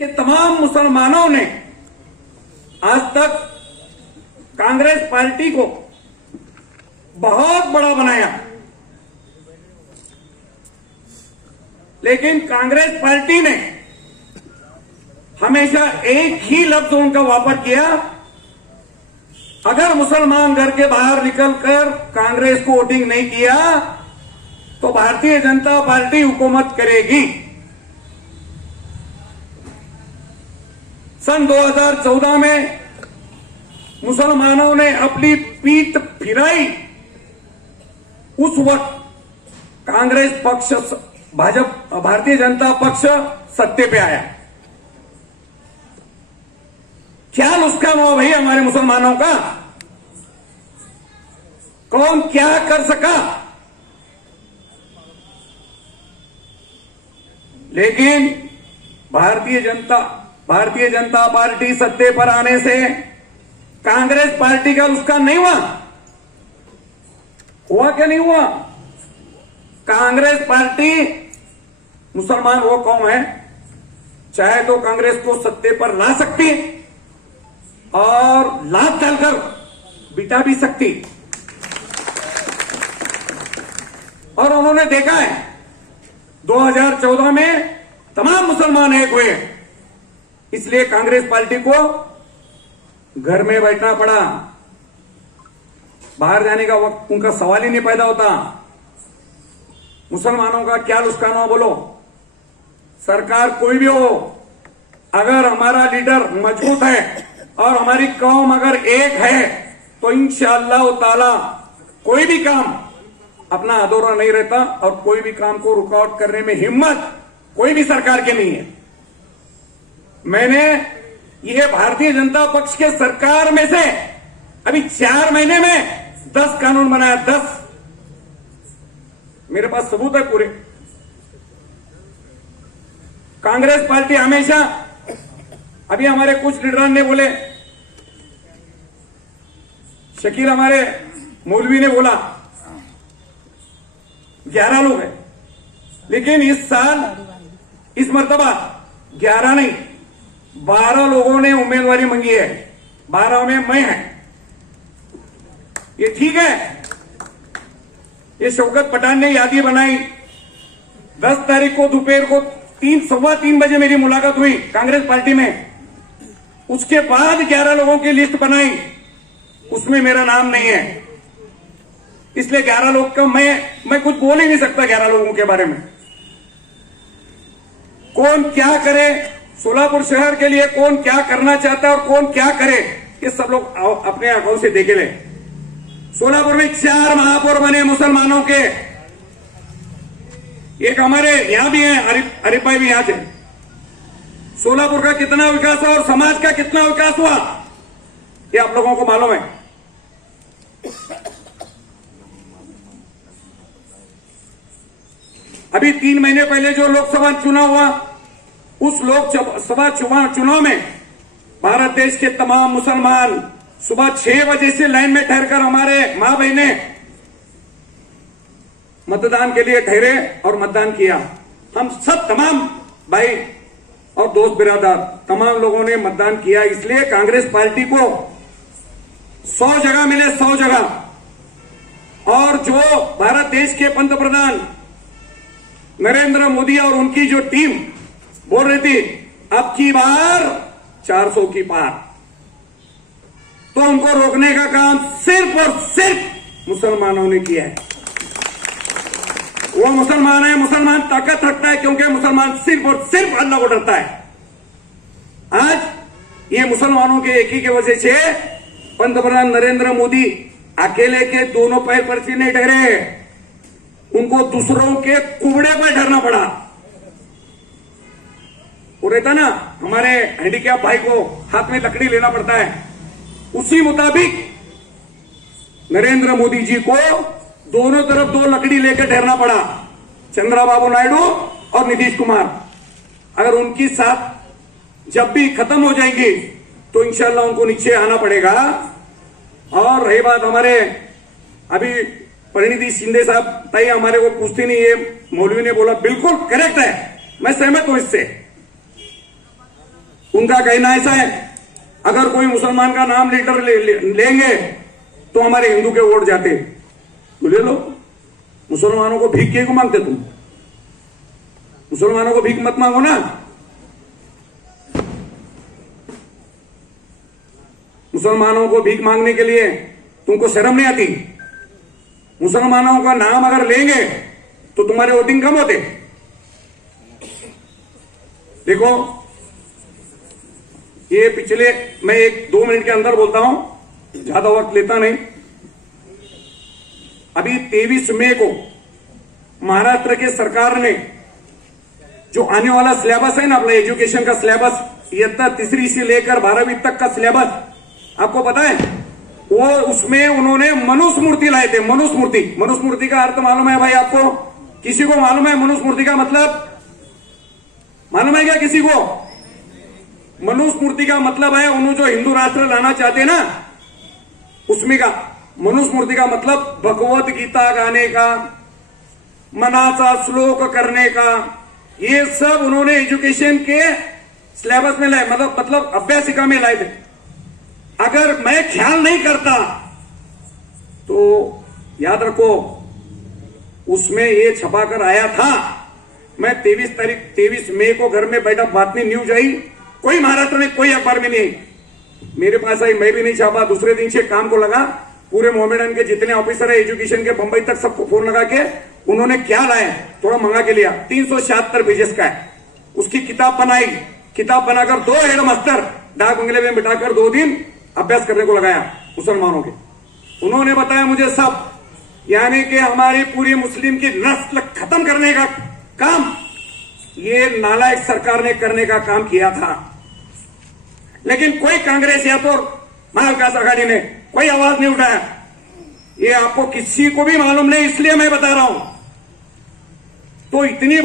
कि तमाम मुसलमानों ने आज तक कांग्रेस पार्टी को बहुत बड़ा बनाया, लेकिन कांग्रेस पार्टी ने हमेशा एक ही लफ्ज उनका वापर किया, अगर मुसलमान घर के बाहर निकलकर कांग्रेस को वोटिंग नहीं किया तो भारतीय जनता पार्टी हुकूमत करेगी। सन 2014 में मुसलमानों ने अपनी पीठ फिराई, उस वक्त कांग्रेस पक्ष भारतीय जनता पक्ष सत्ते पे आया। क्या नुस्खा हुआ भाई हमारे मुसलमानों का? कौन क्या कर सका? लेकिन भारतीय जनता पार्टी सत्ते पर आने से कांग्रेस पार्टी का नुकसान नहीं हुआ क्या नहीं हुआ? कांग्रेस पार्टी, मुसलमान वो कौम है, चाहे तो कांग्रेस को सत्ते पर ला सकती और लात डालकर बिता भी सकती, और उन्होंने देखा है 2014 में तमाम मुसलमान एक हुए, इसलिए कांग्रेस पार्टी को घर में बैठना पड़ा, बाहर जाने का वक्त उनका सवाल ही नहीं पैदा होता। मुसलमानों का क्या नुकसान हो बोलो? सरकार कोई भी हो, अगर हमारा लीडर मजबूत है और हमारी कौम अगर एक है तो इंशाअल्लाह ताला कोई भी काम अपना अधूरा नहीं रहता, और कोई भी काम को रुकावट करने में हिम्मत कोई भी सरकार के नहीं है। मैंने ये भारतीय जनता पक्ष के सरकार में से अभी 4 महीने में 10 कानून बनाया, 10। मेरे पास सबूत है पूरे। कांग्रेस पार्टी हमेशा, अभी हमारे कुछ लीडर ने बोले, शकील हमारे मौलवी ने बोला 11 लोग हैं, लेकिन इस साल इस मर्तबा 11 नहीं 12 लोगों ने उम्मीदवारी मांगी है, 12 में मैं है। ये ठीक है? ये शौकत पठान ने यादी बनाई, 10 तारीख को दोपहर को 3, 3:15 बजे मेरी मुलाकात हुई कांग्रेस पार्टी में। उसके बाद 11 लोगों की लिस्ट बनाई, उसमें मेरा नाम नहीं है, इसलिए 11 लोग का मैं कुछ बोल ही नहीं सकता 11 लोगों के बारे में। कौन क्या करे, सोलापुर शहर के लिए कौन क्या करना चाहता है और कौन क्या करे, ये सब लोग अपने आंखों से देखे ले। सोलापुर में 4 महापौर बने मुसलमानों के, एक हमारे यहां भी है, अरिफ भाई भी यहां थे। सोलापुर का कितना विकास हुआ और समाज का कितना विकास हुआ, ये आप लोगों को मालूम है। अभी 3 महीने पहले जो लोकसभा चुनाव हुआ, उस लोकसभा चुनाव में भारत देश के तमाम मुसलमान सुबह 6 बजे से लाइन में ठहरकर हमारे मां बहने मतदान के लिए ठहरे और मतदान किया। हम सब तमाम भाई और दोस्त बिरादर तमाम लोगों ने मतदान किया, इसलिए कांग्रेस पार्टी को 100 जगह मिले, 100 जगह। और जो भारत देश के पंतप्रधान नरेंद्र मोदी और उनकी जो टीम बोल रही थी अब की बार 400 की पार, तो उनको रोकने का काम सिर्फ और सिर्फ मुसलमानों ने किया है। वो मुसलमान है, मुसलमान ताकत रखता है, क्योंकि मुसलमान सिर्फ और सिर्फ अल्लाह को डरता है। आज ये मुसलमानों के एक ही की वजह से पंतप्रधान नरेंद्र मोदी अकेले के दोनों पैर पर से नहीं ठहरे, उनको दूसरों के कुबड़े पर ठहरना पड़ा। वो रहता ना, हमारे हैंडीकैप भाई को हाथ में लकड़ी लेना पड़ता है, उसी मुताबिक नरेंद्र मोदी जी को दोनों तरफ 2 लकड़ी लेकर ठहरना पड़ा, चंद्रबाबू नायडू और नीतीश कुमार। अगर उनकी साथ जब भी खत्म हो जाएंगी तो इंशाल्लाह उनको नीचे आना पड़ेगा। और रही बात हमारे अभी परिणीति शिंदे साहब ताई हमारे को पूछती नहीं, ये मौलवी ने बोला बिल्कुल करेक्ट है, मैं सहमत हूं इससे। उनका कहना ऐसा है, अगर कोई मुसलमान का नाम लेटर लेंगे तो हमारे हिंदू के वोट जाते। तो ले लो, मुसलमानों को भीख क्यों मांगते तुम? मुसलमानों को भीख मत मांगो ना। मुसलमानों को भीख मांगने के लिए तुमको शर्म नहीं आती? मुसलमानों का नाम अगर लेंगे तो तुम्हारे वोटिंग कम होते। देखो, ये पिछले, मैं 1-2 मिनट के अंदर बोलता हूं, ज्यादा वक्त लेता नहीं। अभी 23 मई को महाराष्ट्र के सरकार ने जो आने वाला सिलेबस है ना, अपना एजुकेशन का सिलेबस, इयत्ता 3 से लेकर 12वीं तक का सिलेबस, आपको पता है वो, उसमें उन्होंने मनुस्मृति लाए थे। मनुस्मृति का अर्थ मालूम है भाई आपको? किसी को मालूम है मनुस्मृति का मतलब? मालूम है क्या किसी को? मनुस्मृति का मतलब है, उन्होंने जो हिंदू राष्ट्र लाना चाहते ना, उसमें का मनुस्मृति का मतलब भगवत गीता गाने का, मनाचा श्लोक करने का, ये सब उन्होंने एजुकेशन के सिलेबस में लाए, मतलब अभ्यासिका में लाए थे। अगर मैं ख्याल नहीं करता तो याद रखो, उसमें ये छपाकर आया था। मैं 23 मई को घर में बैठा, बातमी न्यूज आई, कोई महाराष्ट्र में कोई अखबार में नहीं, मेरे पास आई, मैं भी नहीं छापा। दूसरे दिन से काम को लगा, पूरे मोहम्मदन के जितने ऑफिसर है एजुकेशन के, बंबई तक सबको फोन लगा के उन्होंने क्या लाया थोड़ा मंगा के लिया। 376 पेजेस का है, उसकी किताब बनाई। किताब बनाकर 2 हेडमास्टर डाक बंगले में बिठाकर 2 दिन अभ्यास करने को लगाया मुसलमानों के। उन्होंने बताया मुझे सब, यानी कि हमारी पूरी मुस्लिम की नस्ल खत्म करने का काम ये नालायक सरकार ने करने का काम किया था। लेकिन कोई कांग्रेस या तो महाविकास आघाड़ी ने कोई आवाज नहीं उठाया। ये आपको किसी को भी मालूम नहीं, इसलिए मैं बता रहा हूं। तो इतनी